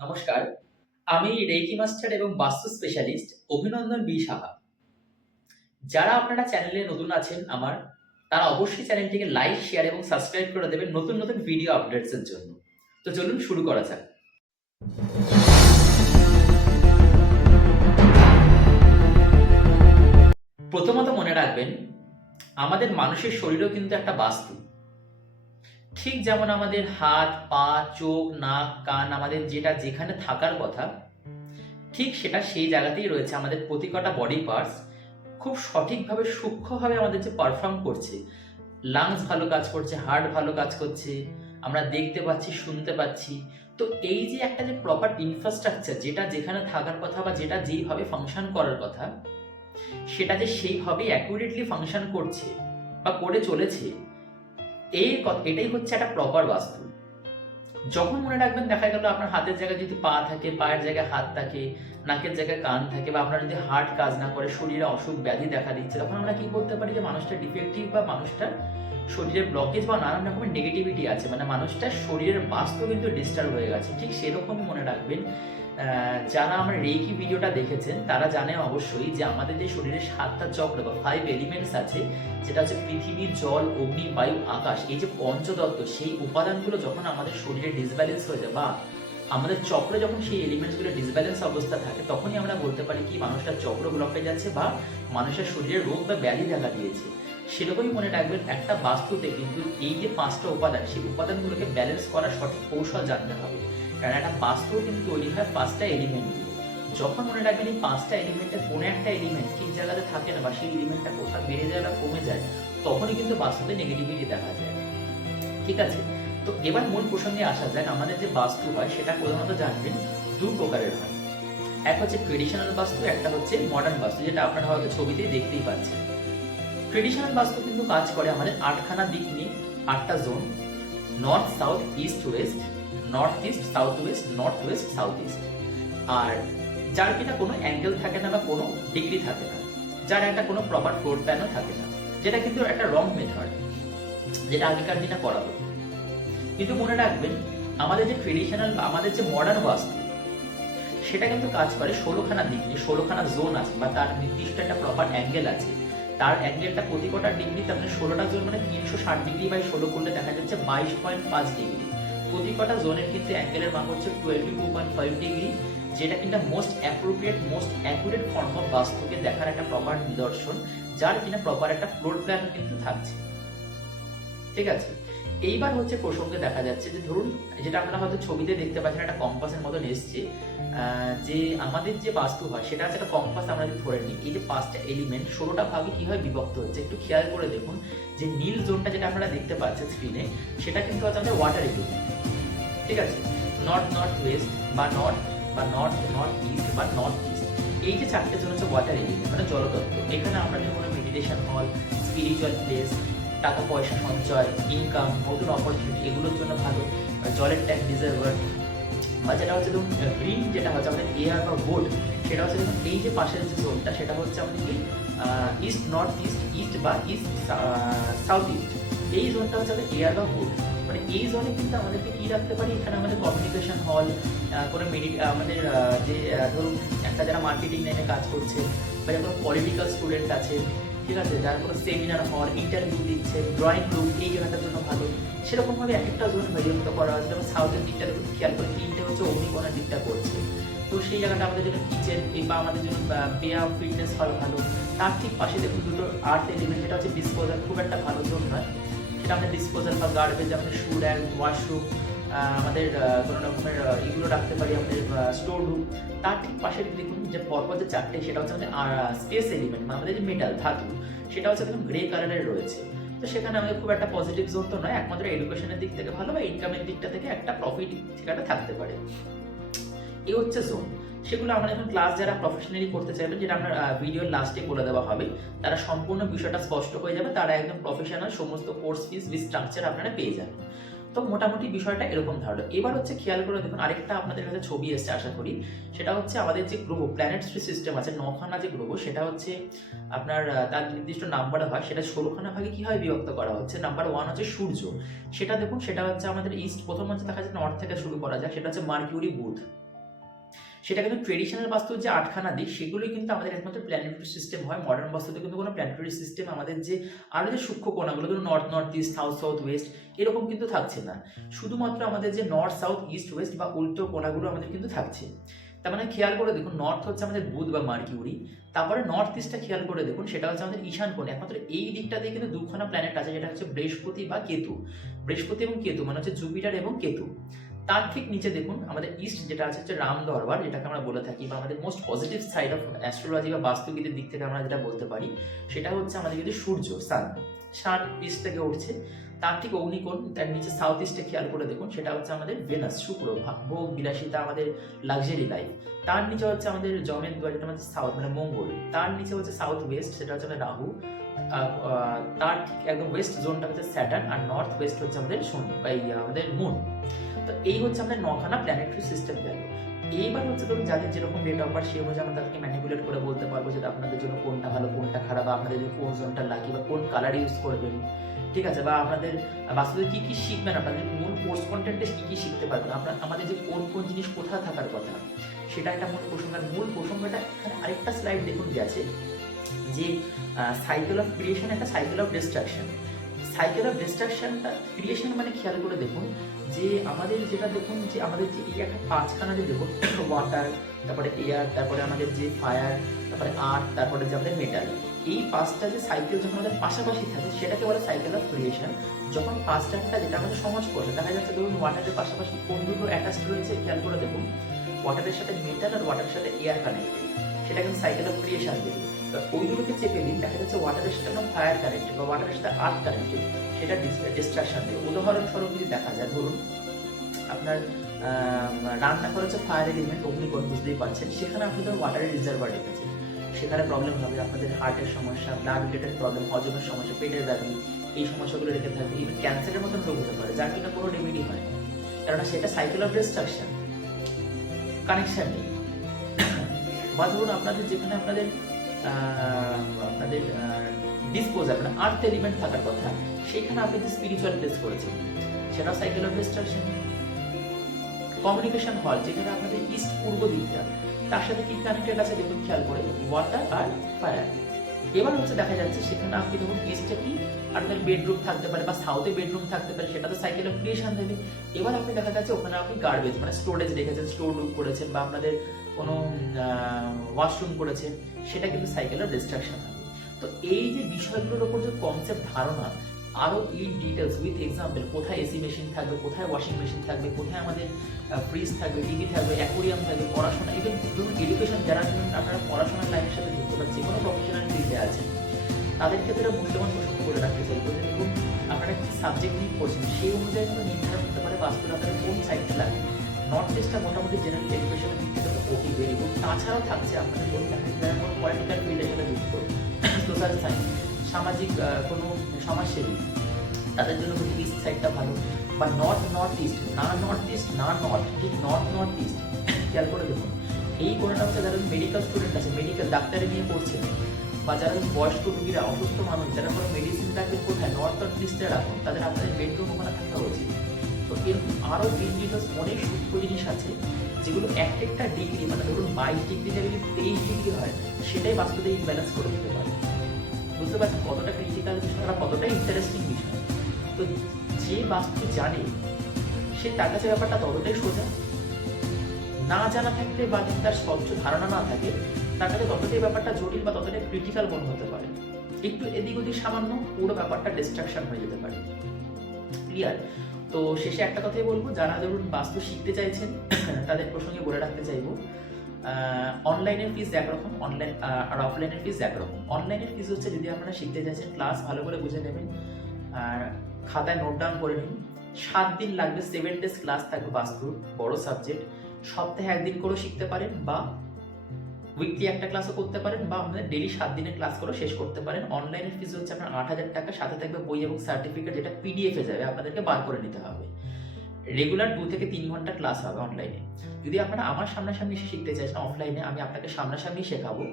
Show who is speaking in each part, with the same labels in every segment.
Speaker 1: নমস্কার, আমি reiki master এবং বাস্তু স্পেশালিস্ট অভিনন্দন বি সাহা। যারা আপনারা চ্যানেলে নতুন আছেন আমার, তারা অবশ্যই চ্যানেলটিকে লাইক শেয়ার এবং সাবস্ক্রাইব করে দেবেন নতুন নতুন ভিডিও আপডেটসের জন্য। তো চলুন শুরু করা যাক। প্রথমত মনে রাখবেন, আমাদের মানুষের শরীরও কিন্তু একটা বাস্তু। ঠিক যেমন আমাদের হাত, পা, চোখ, নাক, কান আমাদের যেটা যেখানে থাকার কথা, ঠিক সেটা সেই জায়গাতেই রয়েছে। আমাদের প্রতি কটা বডি পার্টস খুব সঠিকভাবে, সূক্ষ্মভাবে আমাদের যে পারফর্ম করছে। লাংস ভালো কাজ করছে হার্ট ভালো কাজ করছে, আমরা দেখতে পাচ্ছি, শুনতে পাচ্ছি। তো এই যে একটা যে প্রপার ইনফ্রাস্ট্রাকচার যেটা যেখানে থাকার কথা বা যেটা যেইভাবে ফাংশন করার কথা, সেটা যে সেইভাবেই অ্যাকুরেটলি ফাংশন করছে বা করে চলেছে এই এটাই হচ্ছে একটা প্রপার বাস্তু। যখন মনে রাখবেন দেখা গেল আপনার হাতের জায়গায় যদি পা থাকে, পায়ের জায়গায় হাত থাকে, নাকের জায়গায় কান থাকে বা আপনার যদি হার্ট কাজ না করে, শরীরে অসুখ, ব্যাধি দেখা দিচ্ছে, তখন আমরা কি করতে পারি যে মানুষটা ডিফেক্টিভ বা মানুষটার শরীরের ব্লকেজ বা নানান রকমের নেগেটিভিটি আছে। মানে মানুষটার শরীরের বাস্তু কিন্তু ডিস্টার্ব হয়ে গেছে। ঠিক সেরকমই মনে রাখবেন যারা আমার রেকি ভিডিওটা দেখেছেন, তারা জানে অবশ্যই যে আমাদের যে শরীরের সাতটা চক্র বা ফাইভ এলিমেন্টস আছে, যেটা হচ্ছে পৃথিবী জল, অগ্নি, বায়ু, আকাশ, এই যে পঞ্চতত্ত্ব, সেই উপাদানগুলো যখন আমাদের শরীরে ডিসব্যালেন্স হয়ে যায় বা আমাদের চক্রে যখন সেই এলিমেন্টসগুলো ডিসব্যালেন্স অবস্থা থাকে, তখনই আমরা বলতে পারি কি মানুষটার চক্র ব্লকে যাচ্ছে বা মানুষের শরীরে রোগ বা ব্যাধি দেখা দিয়েছে। সেরকমই মনে রাখবেন, একটা বাস্তুতে কিন্তু এই যে পাঁচটা উপাদান, সেই উপাদানগুলোকে ব্যালেন্স করার সঠিক কৌশল জানতে হবে। কারণ একটা বাস্তু কিন্তু তৈরি হয় পাঁচটা এলিমেন্ট দিয়ে যখন মনে রাখবেন এই পাঁচটা এলিমেন্টের কোনো একটা এলিমেন্ট ঠিক জায়গাতে থাকে না বা সেই এলিমেন্টটা কোথাও বেড়ে যায় বা কমে যায়, তখনই কিন্তু বাস্তুতে নেগেটিভিটি দেখা যায়। ঠিক আছে? তো এবার মূল প্রসঙ্গে আসা যাক, আমাদের যে বাস্তু হয় সেটা প্রধানত জানবেন দু প্রকারের হয়। এক হচ্ছে ট্রেডিশনাল বাস্তু একটা হচ্ছে মডার্ন বাস্তু যেটা আপনারা হয়তো ছবিতে দেখতেই পাচ্ছেন। ট্রেডিশনাল বাস্তু কিন্তু কাজ করে আমাদের আটখানা দিক নিয়ে, আটটা zone north south east west north east south west north west south east আর যার কিনা কোনো অ্যাঙ্গেল থাকে না বা কোনো ডিগ্রি থাকে না, যার একটা কোনো প্রপার ফ্লোর প্ল্যানও থাকে না, যেটা কিন্তু একটা রং মেথড যেটা আগেকার দিনে করা হতো। কিন্তু মনে রাখবেন, আমাদের যে ট্রেডিশনাল বা আমাদের যে মডার্ন বাস্তু সেটা কিন্তু কাজ করে ষোলোখানা দিক ষোলোখানা জোন আছে বা তার নির্দিষ্ট একটা প্রপার অ্যাঙ্গেল আছে। তার অ্যাঙ্গেলটা প্রতি কটা ডিগ্রি ডিগ্রিতে আপনার ষোলোটা জোন মানে তিনশো ষাট ডিগ্রি বাই ষোলো করলে দেখা যাচ্ছে বাইশ পয়েন্ট পাঁচ ডিগ্রি প্রতি কটা জোনের কিন্তু অ্যাঙ্গেলের মান হচ্ছে twenty two point five degree যেটা কিন্তু most appropriate most accurate form of বাস্তুকে দেখার একটা প্রপার নিদর্শন, যার কিনা প্রপার একটা ফ্লোর প্ল্যান কিন্তু থাকছে। ঠিক আছে? এইবার হচ্ছে প্রসঙ্গে দেখা যাচ্ছে যে ধরুন, যেটা আপনারা হয়তো ছবিতে দেখতে পাচ্ছেন, একটা কম্পাসের মতন এসছে যে আমাদের যে বাস্তু হয়, সেটা হচ্ছে একটা কম্পাস আমরা যদি ধরে নিই, এই যে পাঁচটা এলিমেন্ট ষোলোটা ভাগে কি হয় বিভক্ত হচ্ছে একটু খেয়াল করে দেখুন, যে নীল জোনটা যেটা আপনারা দেখতে পাচ্ছেন স্ক্রিনে সেটা কিন্তু হচ্ছে আমাদের ওয়াটার এলিমেন্ট ঠিক আছে? নর্থ নর্থ ওয়েস্ট বা নর্থ বা নর্থ নর্থ ইস্ট বা নর্থ ইস্ট এই যে চারটে জোন হচ্ছে ওয়াটার এলিমেন্ট মানে জলতত্ত্ব। এখানে আপনাদের কোনো মেডিটেশন হল স্পিরিচুয়াল প্লেস টাকা পয়সা সঞ্চয় ইনকাম নতুন অপরচুনিটি এগুলোর জন্য ভালো। জলের ট্যাঙ্ক রিজার্ভার বা যেটা হচ্ছে ধরুন গ্রিন যেটা হচ্ছে আমাদের এয়ার বা wood সেটা হচ্ছে দেখুন এই যে পাশের যে জোনটা সেটা হচ্ছে আমাদের কি? ইস্ট নর্থ ইস্ট ইস্ট বা ইস্ট সাউথ ইস্ট এই জোনটা হচ্ছে আমাদের এয়ার বা wood মানে এই জোনে কিন্তু আমাদেরকে কি রাখতে পারি? এখানে আমাদের কমিউনিকেশন হল কোনো মেডি আমাদের যে ধরুন একটা যারা মার্কেটিং লাইনে কাজ করছে বা যেমন পলিটিক্যাল স্টুডেন্ট আছে, ঠিক আছে? যারা কোনো সেমিনার হল ইন্টারভিউ দিচ্ছে ড্রয়িং রুম এই জায়গাটার জন্য ভালো। সেরকমভাবে এক একটা জোন ভেরিয়েন্ট করা হয়েছে। যেমন সাউথের দিকটা খেয়াল করে তিনটে হচ্ছে অগ্নিকোণার দিকটা করছে। তো সেই জায়গাটা আমাদের জন্য কিচেন বা আমাদের জন্য অফ ফিটনেস হল ভালো। তার ঠিক পাশে দেখুন দুটো আর্থ এলিমেন্ট যেটা হচ্ছে ডিসপোজাল খুব একটা ভালো জোন নয়। আমাদের ডিসপোজাল বা গার্বেজ আমাদের শু র্যাক ওয়াশরুম আমাদের কোনো রকমের এগুলো রাখতে পারি, আমাদের স্টোর রুম তার ঠিক পাশে দেখুন, যে পরপর যে চারটে, সেটা হচ্ছে আমাদের স্পেস এলিমেন্ট মানে আমাদের যে মেটাল ধাতু, সেটা হচ্ছে দেখুন গ্রে কালারের রয়েছে। তো সেখানে আমাদের খুব একটা পজিটিভ জোন তো নয়, একমাত্র এডুকেশনের দিক থেকে ভালো বা ইনকামের দিকটা থেকে একটা প্রফিট সেখানে থাকতে পারে। এই হচ্ছে জোন সেগুলো আমরা এখন ক্লাস যারা প্রফেশনালি করতে চাইবেন যেটা আমরা ভিডিওর লাস্টে বলে দেওয়া হবে, তারা সম্পূর্ণ বিষয়টা স্পষ্ট হয়ে যাবে, তারা একদম প্রফেশনাল সমস্ত কোর্স ফিস বি স্ট্রাকচার আপনারা পেয়ে যাবেন। তো মোটামুটি বিষয়টা এরকম ধারণা। এবার হচ্ছে খেয়াল করে দেখুন, আরেকটা আপনাদের কাছে ছবি এসছে, আশা করি। সেটা হচ্ছে আমাদের যে গ্রহ প্ল্যানেটরি সিস্টেম আছে, নখানা যে গ্রহ সেটা হচ্ছে আপনার তার নির্দিষ্ট নাম্বার হয়, সেটা ষোলোখানা ভাগে কীভাবে বিভক্ত করা হচ্ছে। নাম্বার ওয়ান হচ্ছে সূর্য। সেটা দেখুন, সেটা হচ্ছে আমাদের ইস্ট প্রথম হচ্ছে দেখা যাচ্ছে নর্থ থেকে শুরু করা যায় সেটা হচ্ছে মার্কিউরি বুধ সেটা কিন্তু ট্রেডিশনাল বাস্তুর যে আটখানা দিক সেগুলোই কিন্তু আমাদের একমাত্র প্ল্যানেটরি সিস্টেম হয়। মডার্ন বাস্তুতে কিন্তু কোনো প্ল্যানেটরি সিস্টেম আমাদের যে আরও যে সূক্ষ্ম কোণাগুলো, ধরুন north north east south south west এরকম কিন্তু থাকছে না। শুধুমাত্র আমাদের যে নর্থ সাউথ ইস্ট ওয়েস্ট বা উল্টো কোণাগুলো আমাদের কিন্তু থাকছে। তার মানে খেয়াল করে দেখুন নর্থ হচ্ছে আমাদের বুধ বা মার্কিউরি, তারপরে নর্থ ইস্টটা খেয়াল করে দেখুন, সেটা হচ্ছে আমাদের ঈশান কোণে। একমাত্র এই দিকটাতে কিন্তু দুখানা প্ল্যানেট আছে, যেটা হচ্ছে বৃহস্পতি বা কেতু। বৃহস্পতি এবং কেতু মানে হচ্ছে জুপিটার এবং কেতু। তার ঠিক নিচে দেখুন, আমাদের ইস্ট যেটা আছে হচ্ছে রাম দরবার, যেটাকে আমরা বলে থাকি, বা আমাদের most positive side of astrology বা বাস্তুবিদের দিক থেকে আমরা যেটা বলতে পারি, সেটা হচ্ছে আমাদের কিন্তু সূর্য সান সান ইস্ট থেকে উঠছে, তার ঠিক অগ্নিকোণ, তার নিচে সাউথ ইস্টে খেয়াল করে দেখুন, সেটা হচ্ছে আমাদের ভেনাস শুক্র ভোগ, বিলাসিতা, আমাদের লাক্সারি লাইফ তার নিচে হচ্ছে আমাদের জমের দুয়ার, যেটা আমাদের সাউথ মানে মঙ্গল। তার নিচে হচ্ছে সাউথ ওয়েস্ট সেটা হচ্ছে আমাদের রাহু। তার ঠিক একদম ওয়েস্ট জোনটা হচ্ছে স্যাটার্ন আর নর্থ ওয়েস্ট হচ্ছে আমাদের শনি এই আমাদের মুন তো এই হচ্ছে আমাদের নখানা প্ল্যানেটারি সিস্টেম গেল এইবার হচ্ছে ধরুন যাদের যেরকম ডেট অফ বার্থ সেই অনুযায়ী আমরা তাদেরকে ম্যানিপুলেট করে বলতে পারব যে আপনাদের জন্য কোনটা ভালো, কোনটা খারাপ, বা আপনাদের জন্য কোন জোনটা লাগে বা কোন কালার ইউজ করবেন। ঠিক আছে? বা আপনাদের, বাস্তবে কি কি শিখবেন? আপনাদের মূল কোর্স কন্টেন্টে কি কি শিখতে পারবেন? আপনার, আমাদের যে কোন কোন জিনিস কোথায় থাকার কথা, সেটা একটা মূল প্রসঙ্গ। আর মূল প্রসঙ্গটা এখানে আরেকটা স্লাইড দেখুন গেছে। যে সাইকেল অফ ক্রিয়েশন একটা cycle of destruction cycle of ডিস্ট্রাকশনটা creation মানে খেয়াল করে দেখুন যে, আমাদের যেটা দেখুন যে, আমাদের যে এই একটা পাঁচখানা যে দেখুন ওয়াটার তারপরে এয়ার তারপরে আমাদের যে ফায়ার তারপরে আর্থ তারপরে যে আমাদের মেটাল এই পাঁচটা যে সাইকেল যখন আমাদের পাশাপাশি থাকে, সেটাকে বলে সাইকেল অফ ক্রিয়েশন যখন পাঁচটা একটা যেটা আমাদের সমাজ করে দেখা যাচ্ছে ধরুন ওয়াটারের পাশাপাশি কোন দুটো অ্যাটাচড রয়েছে, খেয়াল করে দেখুন। ওয়াটারের সাথে মেটাল আর ওয়াটারের সাথে এয়ার কানেক্টেড সেটা কিন্তু সাইকেল অফ ক্রিয়েশন দেবে তো ওই দুটোকে চেপে দিন দেখা যাচ্ছে ওয়াটারের সাথে আমরা ফায়ার কানেক্টেড বা ওয়াটারের সাথে আর্থ কানেক্টেড সেটা ডিস্ট্রাকশন দেবে উদাহরণস্বরূপ যদি দেখা যায়, ধরুন আপনার রান্না করেছে ফায়ার এলিমেন্ট অগ্নিকোণ বুঝতেই পারছেন। সেখানে আপনি ধরুন ওয়াটারের রিজার্ভার রেখেছেন। সেখানে প্রবলেম হবে আপনাদের হার্টের সমস্যা ব্লাড রিলেটেড প্রবলেম হজমের সমস্যা, পেটের ব্যাধি, এই সমস্যাগুলো রেখে থাকবে ইভেন ক্যান্সারের মতন রোগ হতে পারে, যার কিনা কোনো রেমেডি হয় কেননা সেটা সাইকেল অফ ডিস্ট্রাকশন কানেকশন নেই। বা ধরুন আপনাদের যেখানে আপনাদের আপনাদের ডিসপোজাল মানে আর্থ এলিমেন্ট থাকার কথা, সেখানে আপনি যে স্পিরিচুয়াল প্লেস করেছেন। সেটা সাইকেল অফ কমিউনিকেশন হল যেখানে আপনাদের ইস্ট পূর্ব দিকটা, তার সাথে কি কানেক্টেড আছে দেখুন, খেয়াল করে ওয়াটার আর ফায়ার এবার হচ্ছে দেখা যাচ্ছে, সেখানে আপনি দেখুন ইস্টটা কি আপনার বেডরুম থাকতে পারে বা সাউথে বেডরুম থাকতে পারে সেটা তো সাইকেল ক্রিয়েশন দেবে এবার আপনি দেখা যাচ্ছে ওখানে আপনি গার্বেজ মানে স্টোরেজ রেখেছেন স্টোর রুম করেছেন বা আপনাদের কোনো ওয়াশরুম করেছেন, সেটা কিন্তু সাইকেল অফ ডিস্ট্রাকশন হবে তো এই যে বিষয়গুলোর ওপর যে কনসেপ্ট ধারণা আরও ইন ডিটেলস উইথ এক্সাম্পল কোথায় এসি মেশিন থাকবে, কোথায় ওয়াশিং মেশিন থাকবে, কোথায় আমাদের ফ্রিজ থাকবে টিভি থাকবে অ্যাকোরিয়াম থাকবে, পড়াশোনা ইভেন ধরুন এডুকেশন যারা আপনারা পড়াশোনার লাইনের সাথে যুক্ত বা যে কোনো প্রফেশনাল ফিল্ডে আছে তাদের ক্ষেত্রে মূল্যবান প্রসঙ্গ করে রাখতে চাইব যে দেখুন আপনারা কি সাবজেক্ট নিয়ে সেই অনুযায়ী কিন্তু নির্ধারণ করতে পারে বাস্তুলতার কোন সাইডটা লাগবে নর্থ ইস্টটা মোটামুটি জেনারেল এডুকেশনের তাছাড়াও থাকছে আপনাদের ধরুন দেখা কোনো পলিটিক্যাল ফিল্ডের সাথে যুক্ত সোশ্যাল সামাজিক কোনো সমাজসেবী, তাদের জন্য কিন্তু ইস্ট সাইডটা ভালো। বা নর্থ নর্থ ইস্ট না নর্থ ইস্ট না নর্থ ঠিক নর্থ নর্থ ইস্ট খেয়াল করে দেখুন। এই কোনটা হচ্ছে যারা মেডিকেল স্টুডেন্ট আছে মেডিকেল ডাক্তারি নিয়ে পড়ছেন বা যারা বয়স্ক রোগীরা অসুস্থ মানুষ যারা কোনো মেডিসিন থাকে কোথায়? নর্থ নর্থ ইস্টে রাখুন তাদের আপনাদের বেডরুম ওখানে থাকা উচিত। তো এরকম আরও ইন ডিটেলস অনেক সূক্ষ্ম জিনিস আছে, যেগুলো এক একটা ডিগ্রি মানে ধরুন বাইশ ডিগ্রিতে যদি তেইশ ডিগ্রি হয়, সেটাই বাস্তবে ইমব্যালেন্স করে দিতে পারে। বুঝতে পারছেন কতটা ক্রিটিক্যাল বিষয় আর কতটা ইন্টারেস্টিং বিষয়। তো যে বাস্তু জানে, সে তার কাছে ব্যাপারটা ততটাই সোজা। না জানা থাকলে বা তার স্বচ্ছ ধারণা না থাকে তার কাছে ততটাই ব্যাপারটা জটিল বা ততটাই ক্রিটিক্যাল মনে হতে পারে। একটু এদিক ওদিক সামান্য পুরো ব্যাপারটা ডিস্ট্রাকশন হয়ে যেতে পারে। ক্লিয়ার তো শেষে একটা কথাই বলব, যারা ধরুন বাস্তু শিখতে চাইছেন, তাদের প্রসঙ্গে বলে রাখতে চাইব অনলাইনের ফিস একরকম অনলাইন আর অফলাইনের ফিস একরকম। অনলাইনের ফিস হচ্ছে যদি আপনারা শিখতে চাইছেন ক্লাস ভালো করে বুঝে নেবেন, আর খাতায় নোট ডাউন করে নিন। সাত দিন লাগবে সেভেন ডেজ ক্লাস থাকবে বাস্তুর, বড় সাবজেক্ট সপ্তাহে একদিন করেও শিখতে পারেন বা উইকলি একটা ক্লাসও করতে পারেন বা আপনাদের ডেলি সাত দিনের ক্লাস করে শেষ করতে পারেন। অনলাইনের ফিস হচ্ছে আপনার আট হাজার টাকা, সাথে থাকবে বই এবং সার্টিফিকেট যেটা পিডিএফে যাবে, আপনাদেরকে বার করে নিতে হবে। রেগুলার দু থেকে তিন ঘণ্টা ক্লাস হবে অনলাইনে যদি আপনারা আমার সামনাসামনি এসে শিখতে চাইছেন অফলাইনে আমি আপনাকে সামনাসামনি শেখাবো।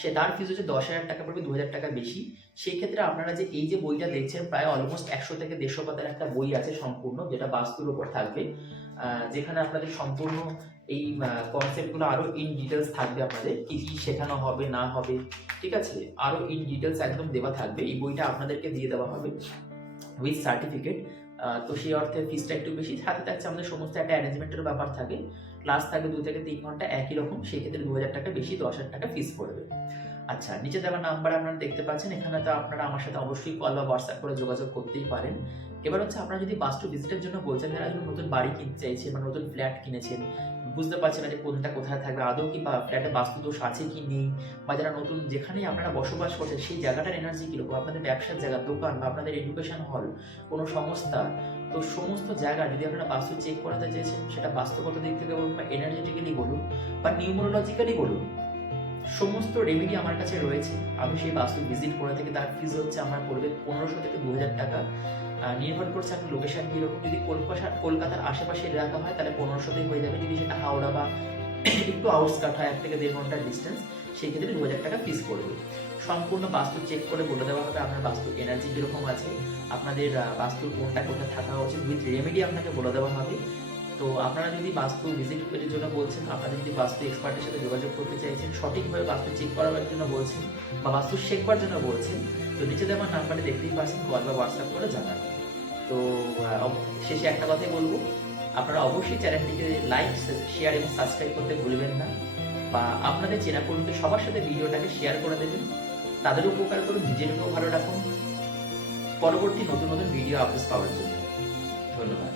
Speaker 1: সে তার ফিস হচ্ছে দশ হাজার টাকা পড়বে, দু হাজার টাকা বেশি। সেই ক্ষেত্রে আপনারা যে এই যে বইটা দেখছেন, প্রায় অলমোস্ট একশো থেকে দেড়শো পাতার একটা বই আছে সম্পূর্ণ, যেটা বাস্তুর উপর থাকবে। যেখানে আপনাদের সম্পূর্ণ এই কনসেপ্টগুলো আরও ইন ডিটেলস থাকবে আপনাদের, কি কি শেখানো হবে, না হবে, ঠিক আছে? আরও ইন ডিটেলস একদম দেওয়া থাকবে। এই বইটা আপনাদেরকে দিয়ে দেওয়া হবে উইথ সার্টিফিকেট তো সেই অর্থে ফিসটা একটু বেশি, সাথে থাকছে আমাদের সমস্ত একটা অ্যারেঞ্জমেন্টের ব্যাপার থাকে। ক্লাস থাকে দু থেকে তিন ঘণ্টা একই রকম, সেক্ষেত্রে দু হাজার টাকা বেশি, দশ হাজার টাকা ফিস পড়বে। আচ্ছা নিচে দেওয়া নাম্বার আপনারা দেখতে পাচ্ছেন, এখানে তো আপনারা আমার সাথে অবশ্যই কল বা হোয়াটসঅ্যাপ করে যোগাযোগ করতেই পারেন। এবার হচ্ছে আপনারা যদি বাস্তু ভিজিটের জন্য বলছেন, যারা নতুন বাড়ি কিনতে চাইছেন বা নতুন ফ্ল্যাট কিনেছেন, বুঝতে পারছেন না যে কোনটা কোথায় থাকবে, আদৌ কি বা ফ্ল্যাটে বাস্তু দোষ আছে কি নেই, বা যারা নতুন যেখানেই আপনারা বসবাস করছেন, সেই জায়গাটার এনার্জি কীরকম? আপনাদের ব্যবসার জায়গা, দোকান বা আপনাদের এডুকেশন হল কোনো সংস্থা, তো সমস্ত জায়গা যদি আপনারা বাস্তু চেক করাতে চাইছেন, সেটা বাস্তুগত দিক থেকে বলুন বা এনার্জেটিক্যালি বলুন বা নিউমোরোলজিক্যালি বলুন সমস্ত রেমেডি আমার কাছে রয়েছে। আমি সেই বাস্তু ভিজিট করে থেকে তার ফিজ হচ্ছে আমার পড়বে পনেরোশো থেকে দু হাজার টাকা নির্ভর করছে আপনার লোকেশন কীরকম যদি কলকাতা কলকাতার আশেপাশে এলাকা হয়, তাহলে পনেরোশোতেই হয়ে যাবে। যদি সেটা হাওড়া বা একটু আউটস্কাট হয়, এক থেকে দেড় ঘণ্টার ডিস্টেন্স সেই ক্ষেত্রে দু হাজার টাকা ফিস পড়বে। সম্পূর্ণ বাস্তু চেক করে বলে দেওয়া হবে আপনার বাস্তু এনার্জি কীরকম আছে। আপনাদের বাস্তুর কোনটা কোথায় থাকা উচিত। উইথ রেমেডি আপনাকে বলে দেওয়া হবে। তো আপনারা যদি বাস্তু ভিজিট করার জন্য বলছেন আপনারা যদি বাস্তু এক্সপার্টের সাথে যোগাযোগ করতে চাইছেন, সঠিকভাবে বাস্তু চেক করাবার জন্য বলছেন বা বাস্তু শেখবার জন্য বলছেন, তো নিচে দেওয়ার নাম্বারে দেখতেই পাচ্ছেন কল বা হোয়াটসঅ্যাপ করে জানান। তো শেষে একটা কথাই বলব, আপনারা অবশ্যই চ্যানেলটিকে লাইক শেয়ার এবং সাবস্ক্রাইব করতে ভুলবেন না বা আপনাদের চেনা পরিচিত সবার সাথে ভিডিওটাকে শেয়ার করে দেবেন। তাদের উপকার করুন নিজেদেরকেও ভালো রাখুন। পরবর্তী নতুন নতুন ভিডিও আপলোড পাওয়ার জন্য। ধন্যবাদ।